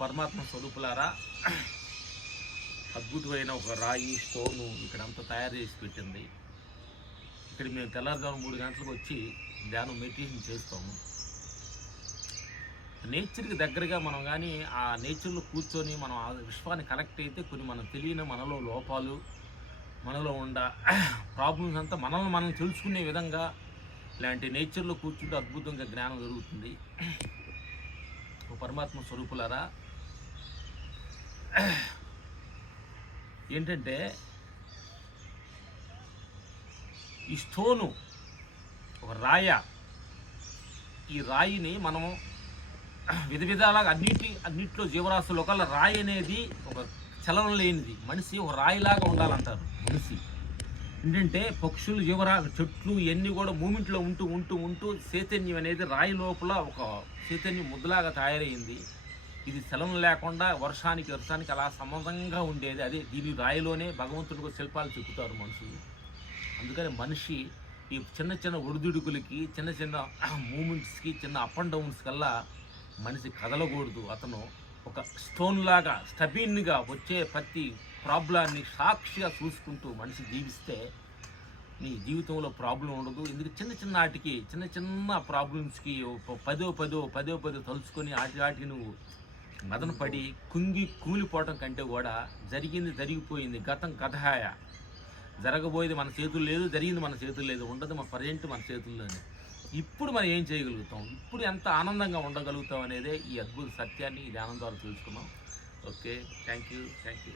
పరమాత్మ స్వరూపులారా అద్భుతమైన ఒక రాయి స్టోను ఇక్కడ అంతా తయారు చేసి పెట్టింది. ఇక్కడ మేము తెల్లారుజాము మూడు గంటలకు వచ్చి ధ్యానం మెడిటేషన్ చేస్తాము. నేచర్కి దగ్గరగా మనం కానీ ఆ నేచర్లో కూర్చొని మనం ఆ విశ్వాన్ని కనెక్ట్ అయితే కొన్ని మనం తెలియని మనలో లోపాలు మనలో ఉండ ప్రాబ్లమ్స్ అంతా మనల్ని మనం తెలుసుకునే విధంగా ఇలాంటి నేచర్లో కూర్చుంటే అద్భుతంగా జ్ఞానం జరుగుతుంది. పరమాత్మ స్వరూపులారా ఏంటంటే ఈ స్టోను ఒక రాయ ఈ రాయిని మనం విధ విధాలుగా అన్నిటి అన్నింటిలో జీవరాశులు ఒకళ్ళ రాయి అనేది ఒక చలనం లేనిది. మనిషి ఒక రాయిలాగా ఉండాలంటారు మనిషి. ఏంటంటే పక్షులు జీవరా చెట్లు ఇవన్నీ కూడా మూమెంట్లో ఉంటూ ఉంటూ ఉంటూ చైతన్యం అనేది రాయి లోపల ఒక చైతన్యం ముద్దలాగా తయారైంది. ఇది సెలవు లేకుండా వర్షానికి వర్షానికి అలా సమంగా ఉండేది. అదే దీని రాయిలోనే భగవంతుడికి శిల్పాలు చెక్కుతారు మనుషులు. అందుకని మనిషి ఈ చిన్న చిన్న ఒడిదుడుకులకి చిన్న చిన్న మూమెంట్స్కి చిన్న అప్ అండ్ డౌన్స్ కల్లా మనిషి కదలకూడదు. అతను ఒక స్టోన్ లాగా స్టబీన్గా వచ్చే ప్రతి ప్రాబ్లాన్ని సాక్షిగా చూసుకుంటూ మనిషి జీవిస్తే నీ జీవితంలో ప్రాబ్లం ఉండదు. ఎందుకు చిన్న చిన్న వాటికి చిన్న చిన్న ప్రాబ్లమ్స్కి పదో పదో పదో పదో తలుచుకొని వాటి వాటికి నువ్వు మదన పడి కుంగి కూలిపోవటం కంటే కూడా జరిగింది జరిగిపోయింది. గతం కథహాయ జరగబోయేది మన చేతులు లేదు జరిగింది మన చేతులు లేదు ఉండదు మన ప్రజెంట్ మన చేతుల్లోనే. ఇప్పుడు మనం ఏం చేయగలుగుతాం? ఇప్పుడు ఎంత ఆనందంగా ఉండగలుగుతాం అనేదే ఈ అద్భుత సత్యాన్ని ఇది ఆనందాలు ద్వారా తెలుసుకున్నాం. Okay thank you thank you.